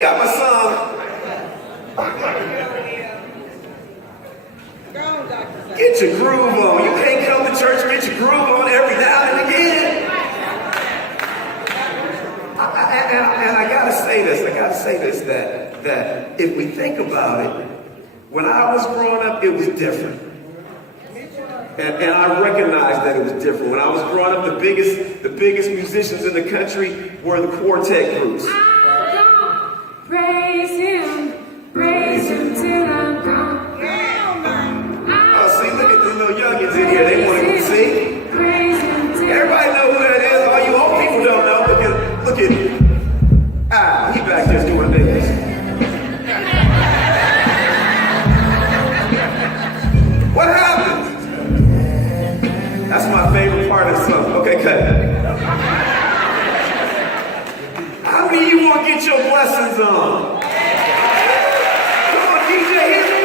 Got my son. Get your groove on. You can't come to church and get your groove on every now and again. And I gotta say this, that if we think about it, when I was growing up, it was different. And I recognized that it was different. When I was growing up, the biggest musicians in the country were the quartet groups. Praise him till I'm gone. Oh, see, look at the little youngins in here. They want to sing. Everybody know who that is. All you old people don't know. Look at he back there doing this. What happened? That's my favorite part of the song. Okay, cut. How many of you want to get your blessings on? Come on, DJ, hit me.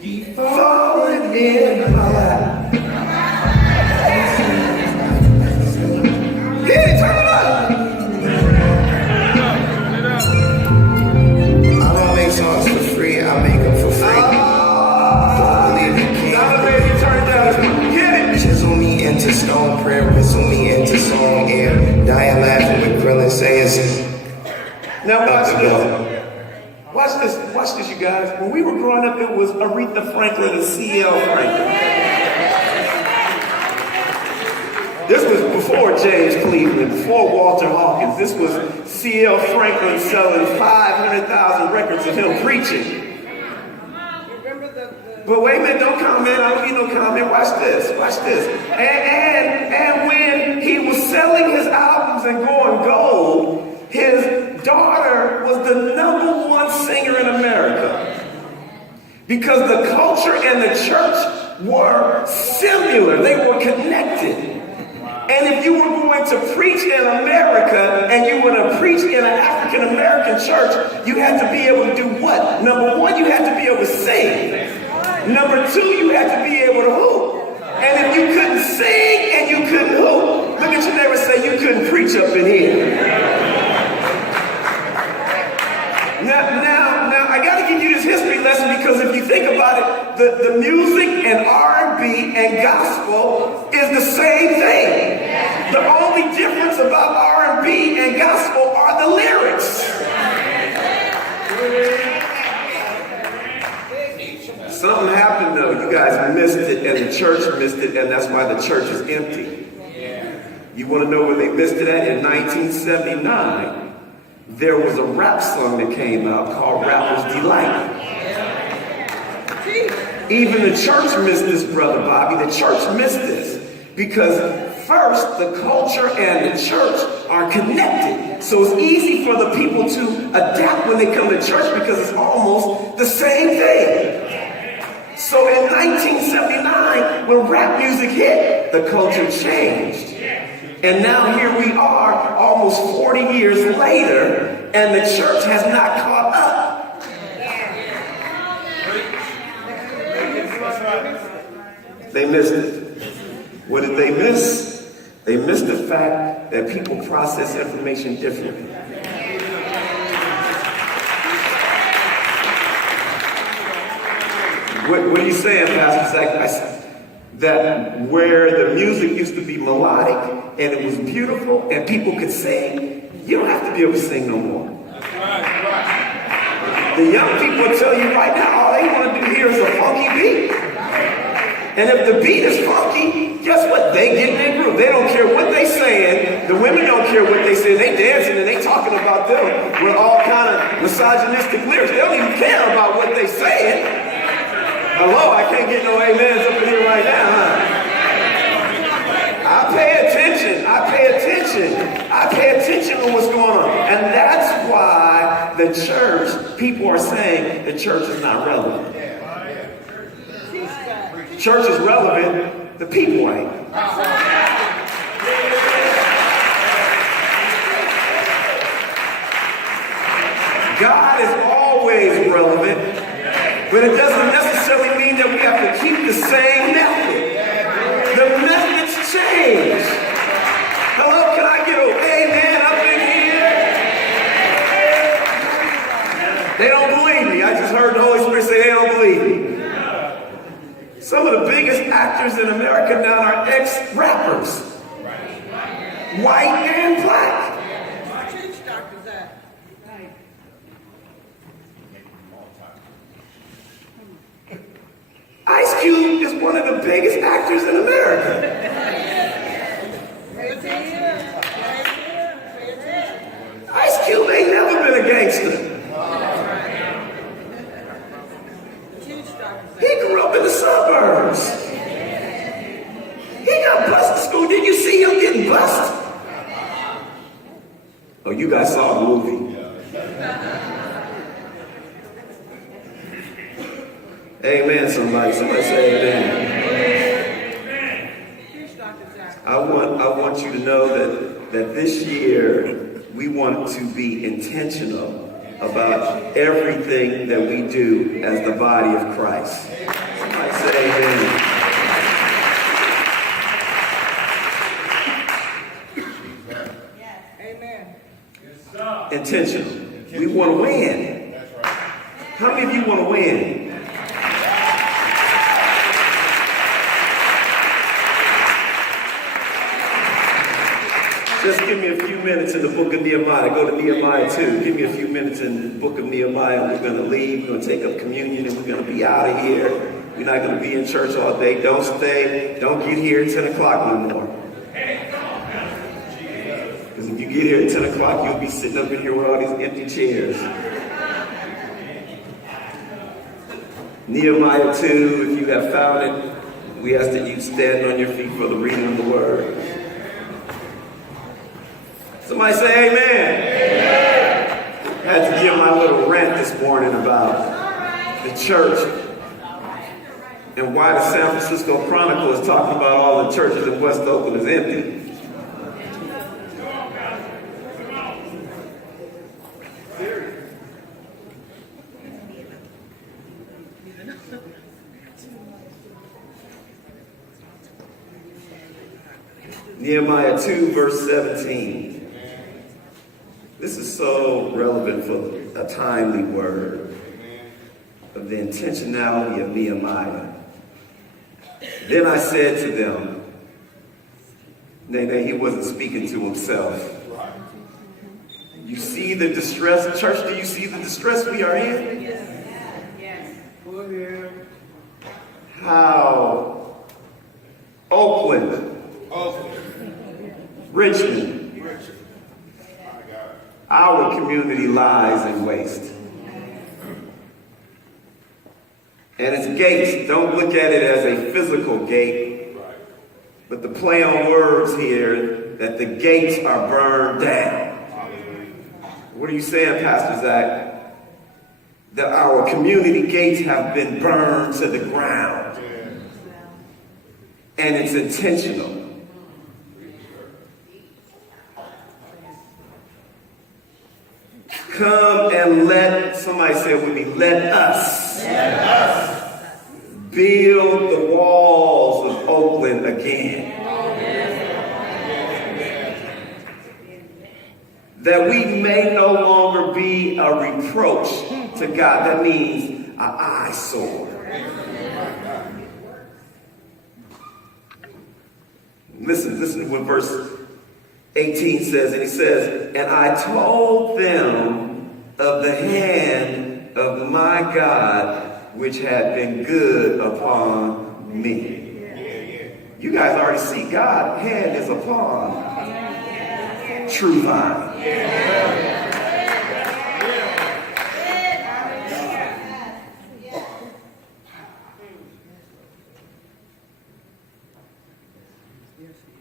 Keep falling in my lap. Hit it, turn it up. I don't make songs for free, I make them for free. Chisel me into stone, prayer whistle me into song, and dying laughing with grilling sayings. Now watch this. Watch this, you guys. When we were growing up, it was Aretha Franklin and C.L. Franklin. This was before James Cleveland, before Walter Hawkins. This was C.L. Franklin selling 500,000 records of him preaching. But wait a minute, don't comment. I don't need no comment. Watch this. And when he was selling his albums and going gold, his daughter was the #1 singer in America. Because the culture and the church were similar. They were connected. And if you were going to preach in America and you were to preach in an African American church, you had to be able to do what? #1, you had to be able to sing. #2, you had to be able to hoop. And if you couldn't sing and you couldn't hoop, look at your neighbor and say, you couldn't preach up in here. Now, I got to give you this history lesson because if you think about it, the music and R&B and gospel is the same thing. The only difference about R&B and gospel are the lyrics. Something happened though, you guys missed it and the church missed it, and that's why the church is empty. You want to know where they missed it at? In 1979, there was a rap song that came out called Rapper's Delight. Even the church missed this, Brother Bobby. The church missed this because first, the culture and the church are connected. So it's easy for the people to adapt when they come to church because it's almost the same thing. So in 1979, when rap music hit, the culture changed. And now here we are, almost 40 years later, and the church has not caught up. They missed it. What did they miss? They missed the fact that people process information differently. What are you saying, Pastor Zach? That where the music used to be melodic and it was beautiful and people could sing, you don't have to be able to sing no more. The young people tell you right now, all they want to do here is a funky beat. And if the beat is funky, guess what? They get in their groove. They don't care what they saying. The women don't care what they say. They dancing and they talking about them with all kind of misogynistic lyrics. They don't even care about what they saying. Hello, I can't get no amens up in here right now, huh? I pay attention to what's going on. And that's why the church, people are saying the church is not relevant. Church is relevant, the people ain't. God is always relevant, but it doesn't necessarily mean that we have to keep the same method. The change. Hello, can I get an amen up in here? They don't believe me. I just heard the Holy Spirit say they don't believe me. Some of the biggest actors in America now are ex-rappers. White and black. Ice Cube is one of the biggest actors in America. Ice Cube ain't never been a gangster. He grew up in the suburbs. He got bused in school. Did you see him getting bused? Oh, you guys saw the movie. Amen, somebody. Somebody say amen. I want you to know that this year we want to be intentional about everything that we do as the body of Christ. Somebody say amen. Intentional. We want to win. How many of you want to win? Just give me a few minutes in the book of Nehemiah. Go to Nehemiah 2. Give me a few minutes in the book of Nehemiah. We're going to leave. We're going to take up communion and we're going to be out of here. We're not going to be in church all day. Don't stay. Don't get here at 10 o'clock no more. Because if you get here at 10 o'clock, you'll be sitting up in here with all these empty chairs. Nehemiah 2, if you have found it, we ask that you stand on your feet for the reading of the word. Somebody say amen. Amen. I had to give my little rant this morning about the church and why the San Francisco Chronicle is talking about all the churches in West Oakland is empty. Nehemiah 2, verse 17. This is so relevant for a timely word of the intentionality of Nehemiah. Then I said to them, he wasn't speaking to himself. You see the distress, church, do you see the distress we are in? Yes. How Oakland, Richmond, our community lies in waste. And its gates, don't look at it as a physical gate, but the play on words here, that the gates are burned down. What are you saying, Pastor Zach? That our community gates have been burned to the ground. And it's intentional. Come and somebody say it with me, let us build the walls of Oakland again. That we may no longer be a reproach to God. That means an eyesore. Listen to what verse 18 says. And he says, and I told them of the hand of my God, which had been good upon me. You guys already see God's hand is upon True Vine.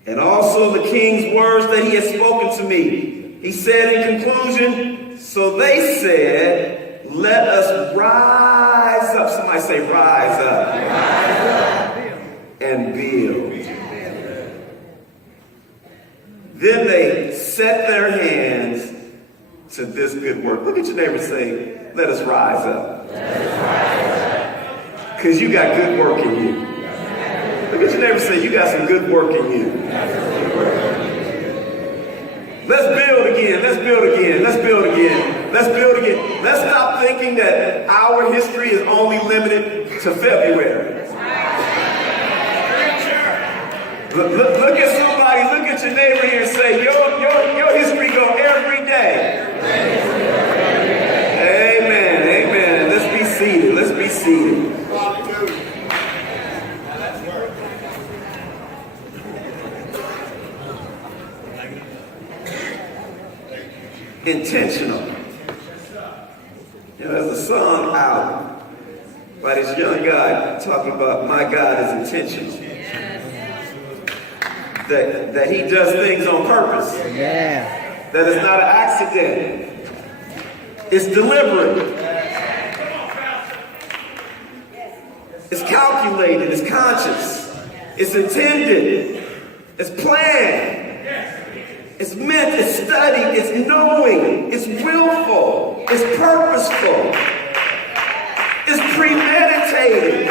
And also the king's words that he had spoken to me. He said in conclusion, so they said, let us rise up. Somebody say rise up. Rise up. And build. Then they set their hands to this good work. Look at your neighbor and say, let us rise up. Because you got good work in you. Look at your neighbor and say, you got some good work in you. Let's build again. Let's build again. Let's build again. Let's build again. Let's stop thinking that our history is only limited to February. Look at somebody, look at your neighbor here and say, your history go every day. Amen, amen. Let's be seated, let's be seated. Intentional. You know, there's a song out by this young guy talking about my God is intentional. That he does things on purpose. Yeah. That it's not an accident. It's deliberate. It's calculated. It's conscious. It's intended. It's planned. It's meant. It's studied. It's knowing. It's willful. It's purposeful. It's premeditated.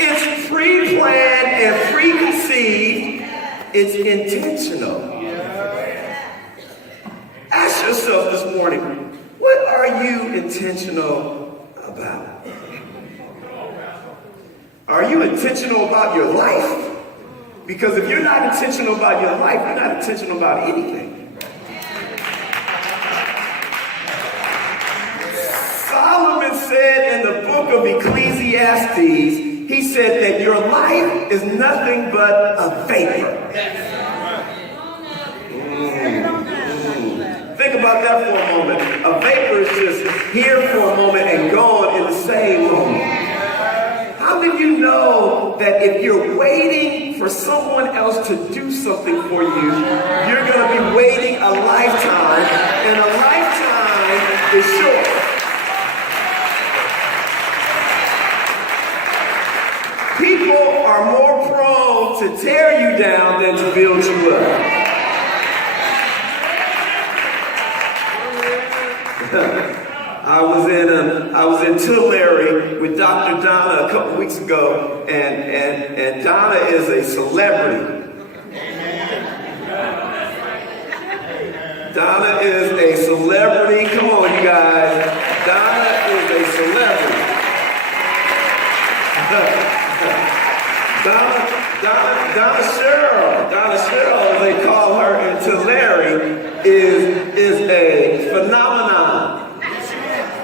It's pre-planned and preconceived. It's intentional. Ask yourself this morning, what are you intentional about? Are you intentional about your life? Because if you're not intentional about your life, you're not intentional about anything. Solomon said in the book of Ecclesiastes, he said that your life is nothing but a vapor. Think about that for a moment. A vapor is just here for a moment and gone in the same moment. How many of you know that if you're waiting for someone else to do something for you, you're going to be waiting a lifetime, and a lifetime is short. People are more prone to tear you down than to build you up. I was in Tulare with Dr. Donna a couple weeks ago, and Donna is a celebrity. Donna is a celebrity. Come on, you guys. Donna is a celebrity. Donna Cheryl, as they call her in Tulare, is a phenomenon.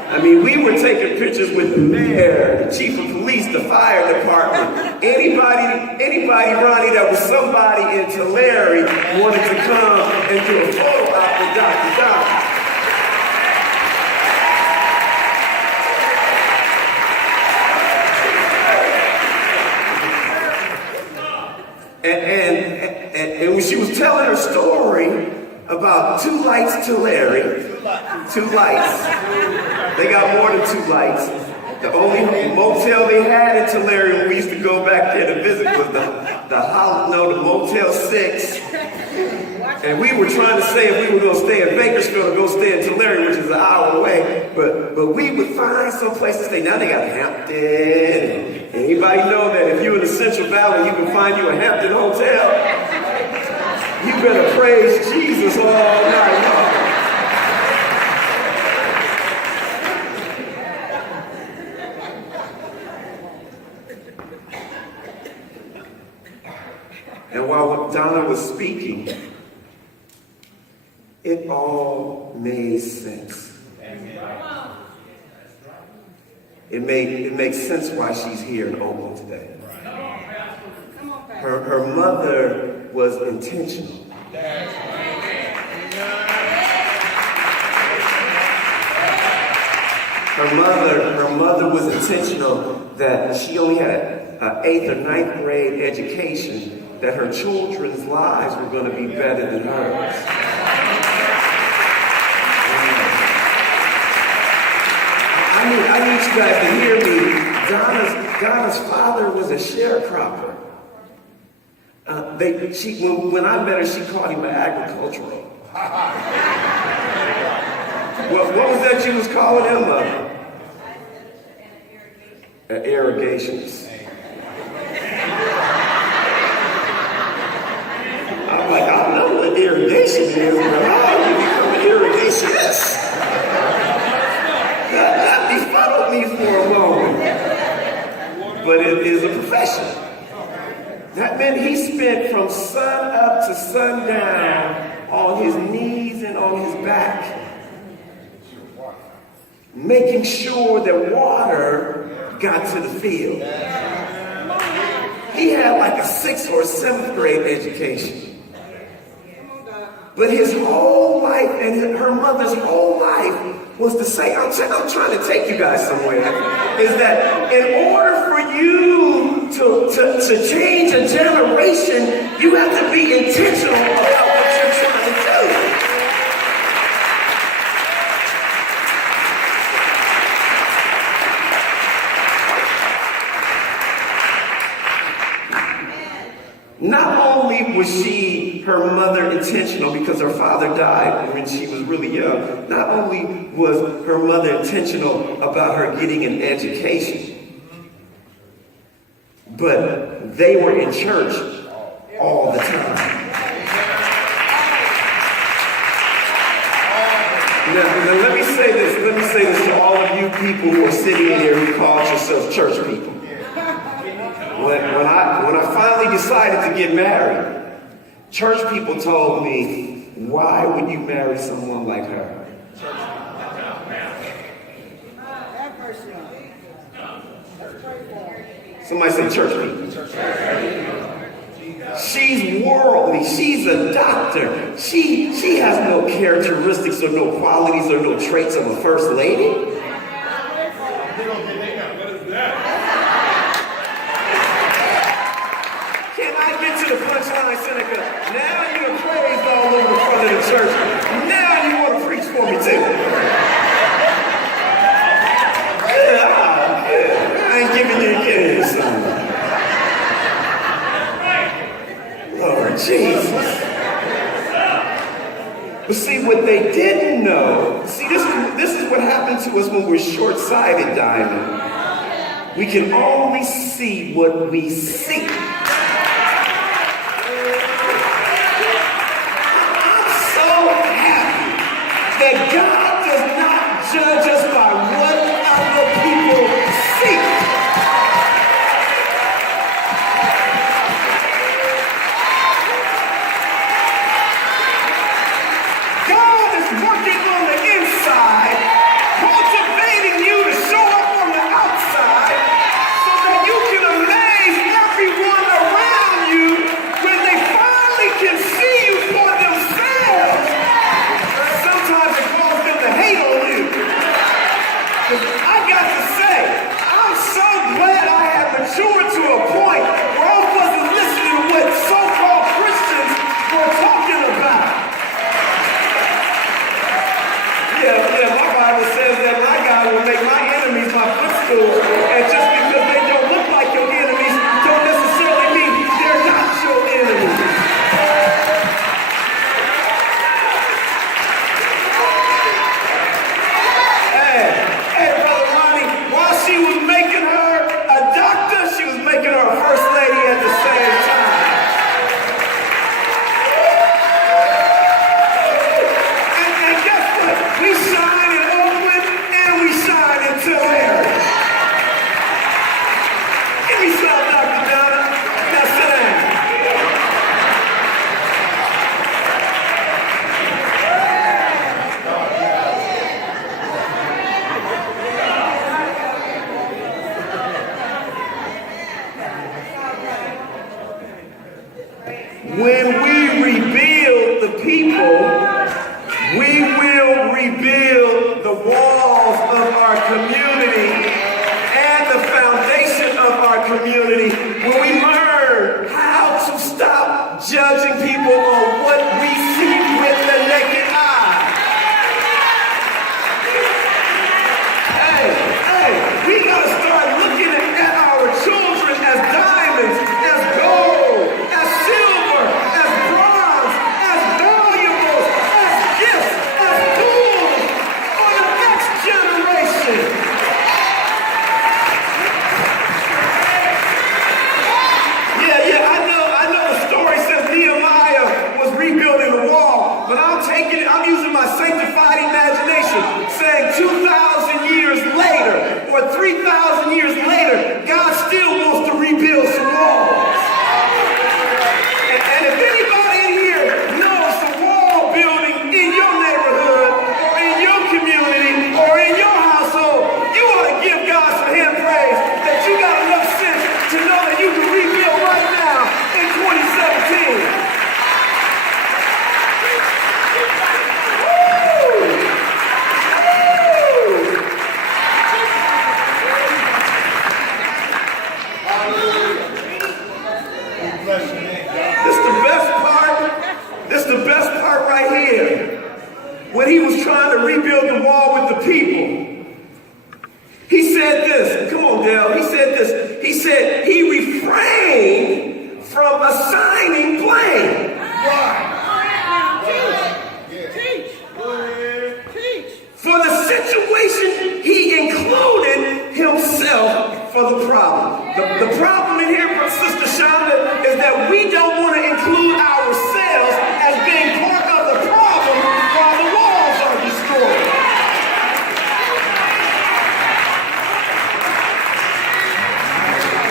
I mean, we were taking pictures with the mayor, the chief of police, the fire department. Anybody, Ronnie, that was somebody in Tulare wanted to come and do a photo op with Dr. Donna. And when she was telling her story about Two Lights Tulare, Two Lights, they got more than 2 lights. The only motel they had in Tulare when we used to go back there to visit was the Motel 6. And we were trying to say if we were going to stay in Bakersfield or go stay in Tulare, which is an hour away. But we would find some place to stay. Now they got Hampton. And anybody know that if you're in the Central Valley, you can find you a Hampton hotel? You better praise Jesus all night long. And while Donna was speaking, it all made sense. It makes sense why she's here in Oakland today. Her mother was intentional. Her mother was intentional that she only had an 8th or 9th grade education, that her children's lives were going to be better than hers. I need you guys to hear me. Donna's father was a sharecropper. When I met her, she called him an agricultural. What was that you was calling him? An irrigationist. That meant he spent from sun up to sundown on his knees and on his back, making sure that water got to the field. He had like a 6th or 7th grade education. But his whole life and her mother's whole life was to say, I'm trying to take you guys somewhere, is that in order for you to change a generation, you have to be intentional about what you're trying to do. Not only was her mother intentional because her father died when she was really young, not only was her mother intentional about her getting an education, but they were in church all the time. Now let me say this to all of you people who are sitting in here who call yourselves church people. When I finally decided to get married, church people told me, why would you marry someone like her? Somebody say church people. She's worldly. She's a doctor. She has no characteristics or no qualities or no traits of a first lady. To the punchline, Seneca. Now you're praised all over the front of the church. Now you want to preach for me too. I ain't giving you a kiss, son. Lord Jesus. But see, what they didn't know, this is what happened to us when we're short-sighted, Diamond. We can only see what we see. That God does not judge us by what other people see. God is working on the inside, cultivating you to show up on the outside so that you can amaze everyone around you when they finally can see you for themselves. Sometimes it calls them to hate on you. I got to say, I'm so glad I have matured to a point where I wasn't listening to what so-called Christians were talking about. Yeah, my Bible says that my God will make my enemies my footstool. And just because they don't look like your enemies, don't necessarily mean they're not your enemies. She was making her a doctor, she was making her a first lady at the same time. And guess what? We shine in Oakland and we shine in Tulare. Give me some, Dr. Donna. Now sit down. When we rebuild the people, we will rebuild the walls of our community and the foundation of our community. When we learn how to stop judging people on what we see with the naked eye. Hey, we gotta start looking at our children as diamonds, as gold, as silver, as bronze, as valuables, as gifts, as tools for the next generation. Yeah, I know the story says Nehemiah This the best part. This the best part right here. When he was trying to rebuild the wall with the people, he said this. Come on, Dale. He said this. He said he refrained from assigning blame. For the situation, he included himself for the problem. The problem in here, Sister Shonda, is that we don't want to include ourselves as being part of the problem while the walls are destroyed.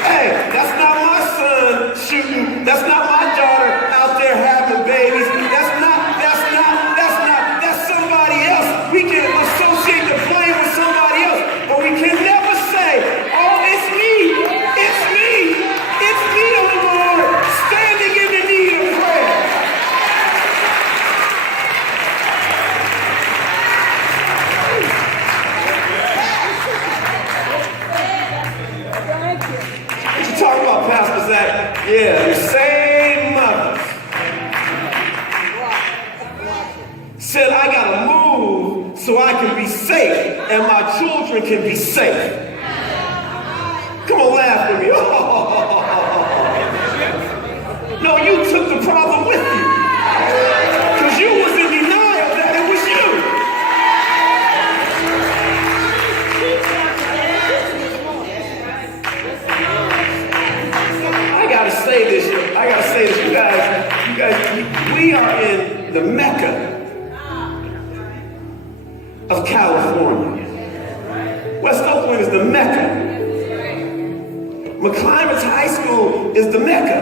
Hey, that's not my son shooting. That's not my daughter out there having babies. That's somebody else. We can associate the blame with somebody else, but we can never say, oh, it's me, oh Lord, standing in the need of prayer. What you talking about, Pastor Zach? Yeah, the same mothers said, I gotta move so I can be safe and my children can be safe. Come on, laugh with me. No, you took the problem with you. Because you was in denial that it was you. I gotta say this. You guys, we are in the Mecca of California. West Oakland is the Mecca. McClimates High School is the Mecca.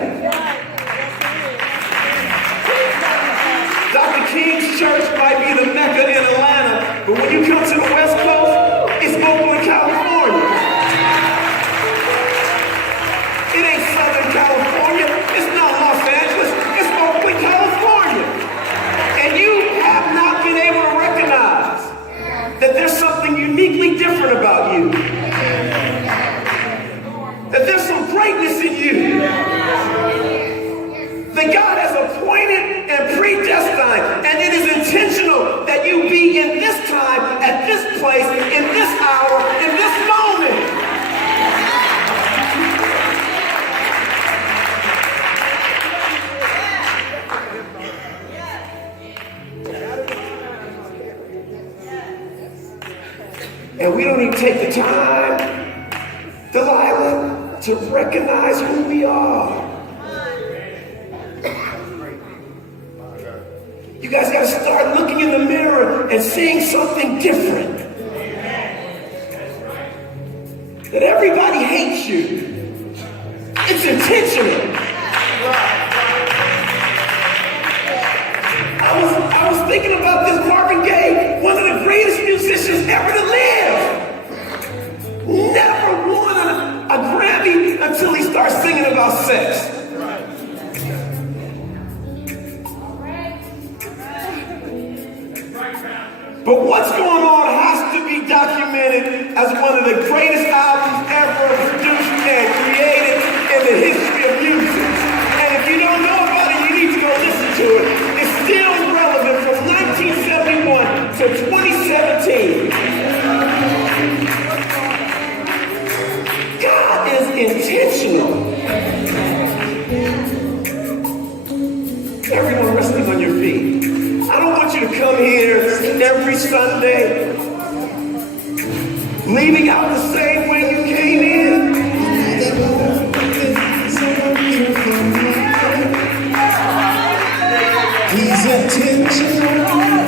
Dr. King's church might be the Mecca in Atlanta, but when you come to the West Coast, it's Oakland, California. It ain't Southern California. It's not Los Angeles. It's Oakland, California. And you have not been able to recognize that there's something uniquely different about you. That there's some greatness in you. That God has appointed and predestined, and it is intentional that you be in this time, at this place, in this hour, in this moment. And we don't even take the time, Delilah, to recognize who we are. You guys got to start looking in the mirror and seeing something different. That everybody hates you. It's intentional. I was thinking about this. Marvin Gaye, one of the greatest musicians ever to live, never won a Grammy until he starts singing about sex. But what's going on has to be documented as one of the greatest albums ever produced and created in the history of music. And if you don't know about it, you need to go listen to it. It's still relevant from 1971 to 2017. God is intentional. Everyone resting on your feet. I don't want you to come here every Sunday leaving out the same way you came in. He's intentional.